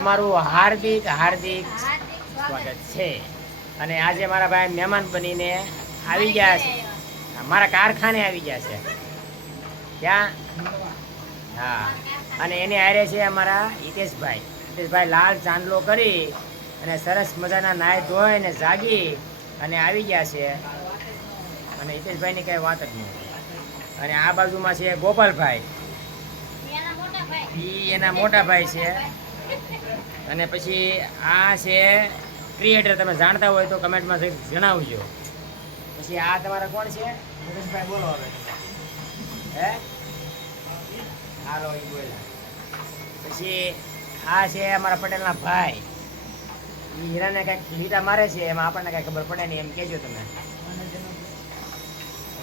તમારું હાર્દિક હાર્દિક સ્વાગત છે. અને આજે મારા ભાઈ મહેમાન બનીને આવી ગયા છે, મારા કારખાને આવી ગયા છે. ક્યાં? હા. અને એને હારે છે અમારા હિતેશભાઈ લાલ ચાંદલો કરી અને સરસ મજાના નાય ધોઈને જાગી અને આવી ગયા છે. અને હિતેશભાઈની કઈ વાત જ નહીં. અને આ બાજુમાં છે ગોપાલભાઈ, એના મોટા ભાઈ છે. અને પછી આ છે ક્રિએટર, તમે જાણતા હોય તો કમેન્ટમાં જણાવજો. પછી આ તમારા કોણ છે? મુકેશભાઈ બોલો હવે. હે હાલો એ બોલા. પછી આ છે અમારા પટેલના ભાઈ, એ હીરાને કંઈક લીટા મારે છે, એમાં આપણને કંઈ ખબર પડે નહીં, એમ કહેજો તમે.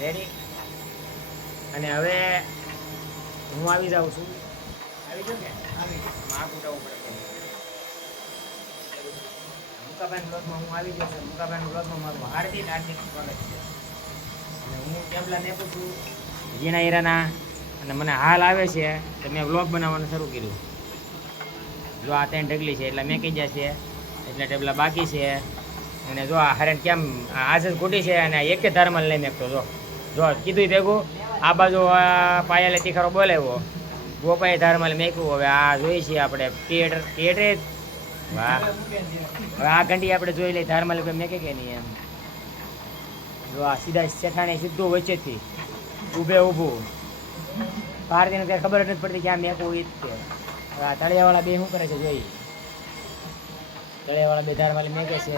રેડી? અને હવે હું આવી જાઉં છું. આવી જાઉં કે માપ ઉઠાવવું પડે. મુકાભાઈ બ્લોગમાં હું આવી ગયો છું. મુકાભાઈ બ્લોગમાં મારું હાર્દિક હાર્દિક સ્વાગત છે. અને હું ટેબલા મેકું છું ઝીણા હીરાના, અને મને હાલ આવે છે તો મેં બ્લોગ બનાવવાનું શરૂ કર્યું. જો આ 3 ઢગલી છે એટલે મેકી ગયા છે, એટલે ટેબલા બાકી છે. અને જો આ હરણ કેમ આજ જ ખોટી છે, અને એકે ધારમાં લઈ મેકતો. જો કીધું ભેગું આ બાજુ પાયાલે તીખારો બોલાવ્યો, ગોપાએ ધારમાં મેક્યું. હવે આ જોઈએ છીએ આપણે થિયેટર. વાહ, હવે આ ઘંટી આપણે જોઈ લઈએ ધારમાં લોકો મેકે કે નહીં એમ. જો આ સીધા શેઠાણે સીધું વચ્ચેથી ઊભું ભારતીને ત્યારે ખબર જ નથી પડતી ક્યાં મેકવું એ જ છે. હવે આ તળિયાવાળા બે શું કરે છે જોઈ. તળિયાવાળા બે ધારમાં મેકે છે.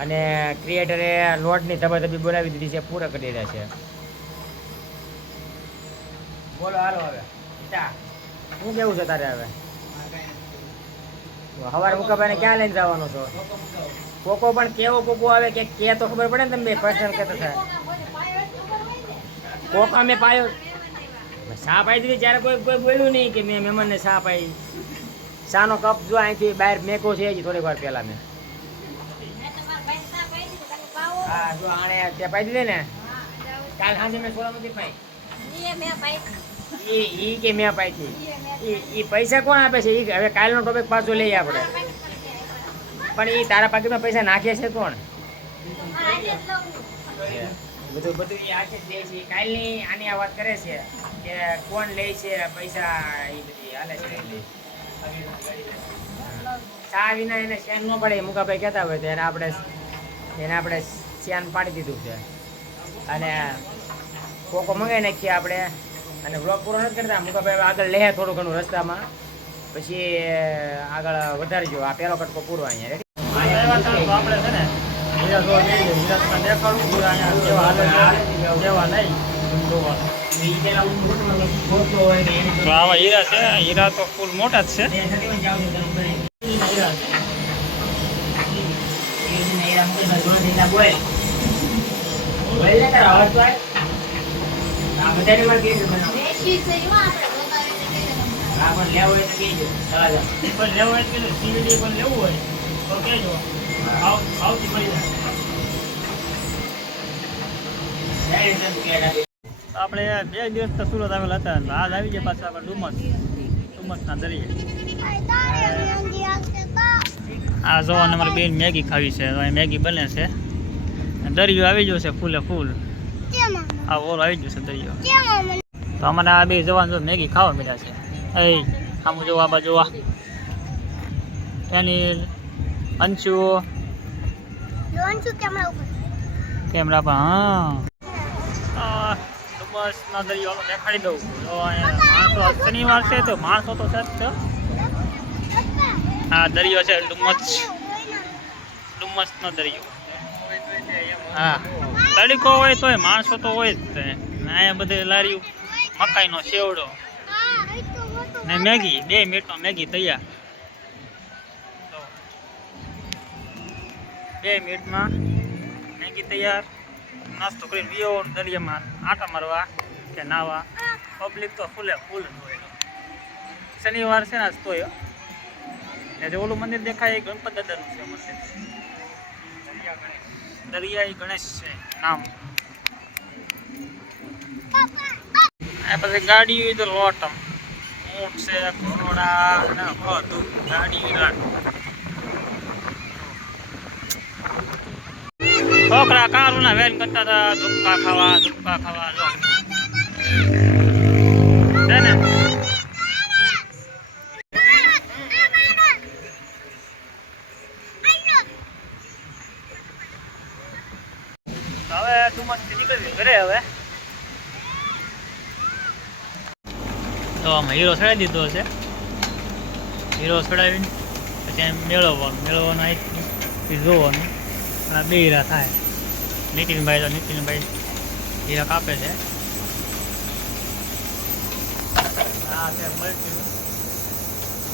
અને ક્રિએટરે લોટની ધબાધબી બોલાવી દીધી છે, પૂરા કરી દીધા છે. બોલો હાલો હવે શું કેવું છે તારે? હવે સવારે મુકાભાઈને ક્યાં લઈને જવાનો છો? કોકો પણ કેવો કોકો આવે કે તો ખબર પડે ને. તમે પર્સનલ કહેતા હતા કોકા મેં પાયો, શા પાઈ દીધી ત્યારે કોઈ બોલ્યું નહીં કે મેં મહેમાનને શા પાઈ. શાનો કપ જો અહીંથી બહાર મેકો છે થોડીક વાર પહેલા મેં. હા જો આણે ત્યાં પાઈ દીધી ને, કાલ સાંજે મેં સોળામાંથી પાઈ. ઈ કે મેં પાઈ હતી. એ પૈસા કોણ આપે છે? હવે કાલનો ટોપિક પાછો લઈએ આપણે. પણ એ તારા પાકીટમાં પૈસા નાખે છે કોણ? બધું એ આખે જ લે છે. કાલની આની આ વાત કરે છે કે કોણ લે છે પૈસા, એ બધી હાલે છે. ચા વિના એને શેન ન પડે, મુકાભાઈ કહેતા હોય તો એને આપણે શેન પાડી દીધું છે. અને કોકો મંગાવી નાખીએ આપણે. અને બ્લોગ પૂરો નથી કરતા. મુકાભાઈ આગળ લે થોડું ઘણું રસ્તામાં, પછી આગળ વધારજો. આ પહેલો કટકો પૂરો અહીંયા. આપણે છે ને આવા હીરા છે, હીરા તો ફૂલ મોટા જ છે. આપણે 2 દિવસ તો સુરત આવેલા હતા, આજ આવી ગયા પાછા આપણે ડુમસના દરિયે. આ જોવા અમારે બેન મેગી ખાવી છે, મેગી બને છે. દરિયો આવી ગયો છે ફૂલે ફૂલ. આ ઓરો આવી ગયો છે દરિયો. તો અમારે આ બે જવાન જો મેગી ખાવા મળ્યા છે. આમ જો આ બાજુ અનિલ, અંશુ કેમેરા પર. હા, ડુમસના દરિયો દેખાડી દઉં. માણસો શનિવાર છે તો માણસો તો છે જ. આ દરિયો છે ડુમસનો દરિયો. હા, તડીકો હોય તોય માણસો તો હોય જ. અહીંયા બધી લારીઓ, મકાઈનો સેવડો ને મેગી, 2 મિનિટનો મેગી તૈયાર. 2 મિનિટમાં મેગી તૈયાર. નાસ્તો કરી વિયો દરિયામાં આટા મારવા કે નાવા. પબ્લિક તો ફૂલે ફૂલ જ હોય. શનિવાર છે ને આજ તોય. ને જે ઓલું મંદિર દેખાય એ ગણપત દાદાનું છે મંદિર. દરિયાઈ ગણેશ છે નામ. આ પછી ગાડી તો લોટમ ઊંટ છે, ઘોડા અને બધું ગાડી રાત. છોકરા કારુના વેન કરતા હતા, ધુક્કા ખાવા જો છે ને. હવે ડુમસથી નીકળવી ઘરે હવે. તો આમાં હીરો ચડાવી દીધો છે. હીરો ચડાવીને પછી એમ મેળવવાનું અહીંથી જોવાનું. આ બે હીરા થાય. નીતિનભાઈ હીરા કાપે છે. આ છે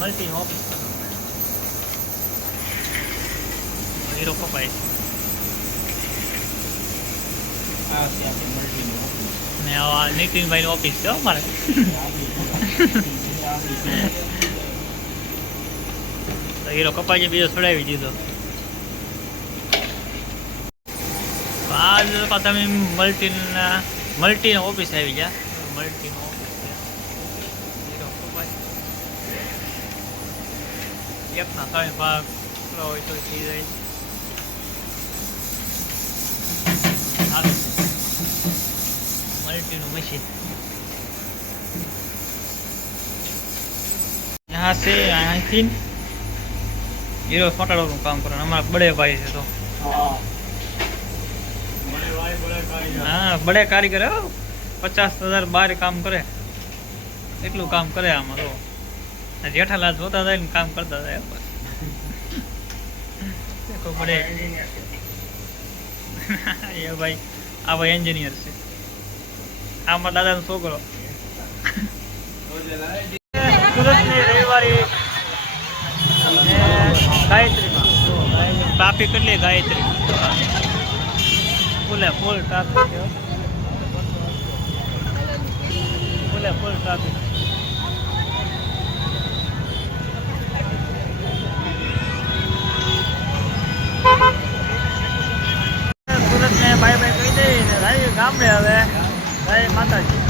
મલ્ટી ઓફિસ હીરો કપાય છે. ને આ નીતિનભાઈની ઓફિસ છે અમારે. તો હીરો કપાઈ છે, બીજો છોડાવી દીધો. આ તમે મલ્ટીનો ઓફિસ આવી ગયા. મલ્ટીનો ઓફિસ છે. હીરો કપાય એકના 3 ભાગ હોય તો થઈ જાય. मल्टी मशीन यहाँ से यहाँ थी हीरो फटाड़ो काम कर हमारा बड़े भाई से तो हाँ बड़े कारीगर है 50,000 बाहर काम करे એટલું કામ કરે આમાં તો જેઠાલાલ જોતા જાય ને કામ કરતા જાય બસ देखो बड़े ये भाई આ ભાઈ એન્જિનિયર છે. આ મારા દાદાનો છોકરો. સુરતની રવિવારી ગાયત્રીમાં ટ્રાફિક કેટલી ગાયત્રી ફૂલ ટ્રાફિક છે. Full traffic. સુરતને બાય બાય કહી દઈ ને ગામડે હવે જય માતાજી.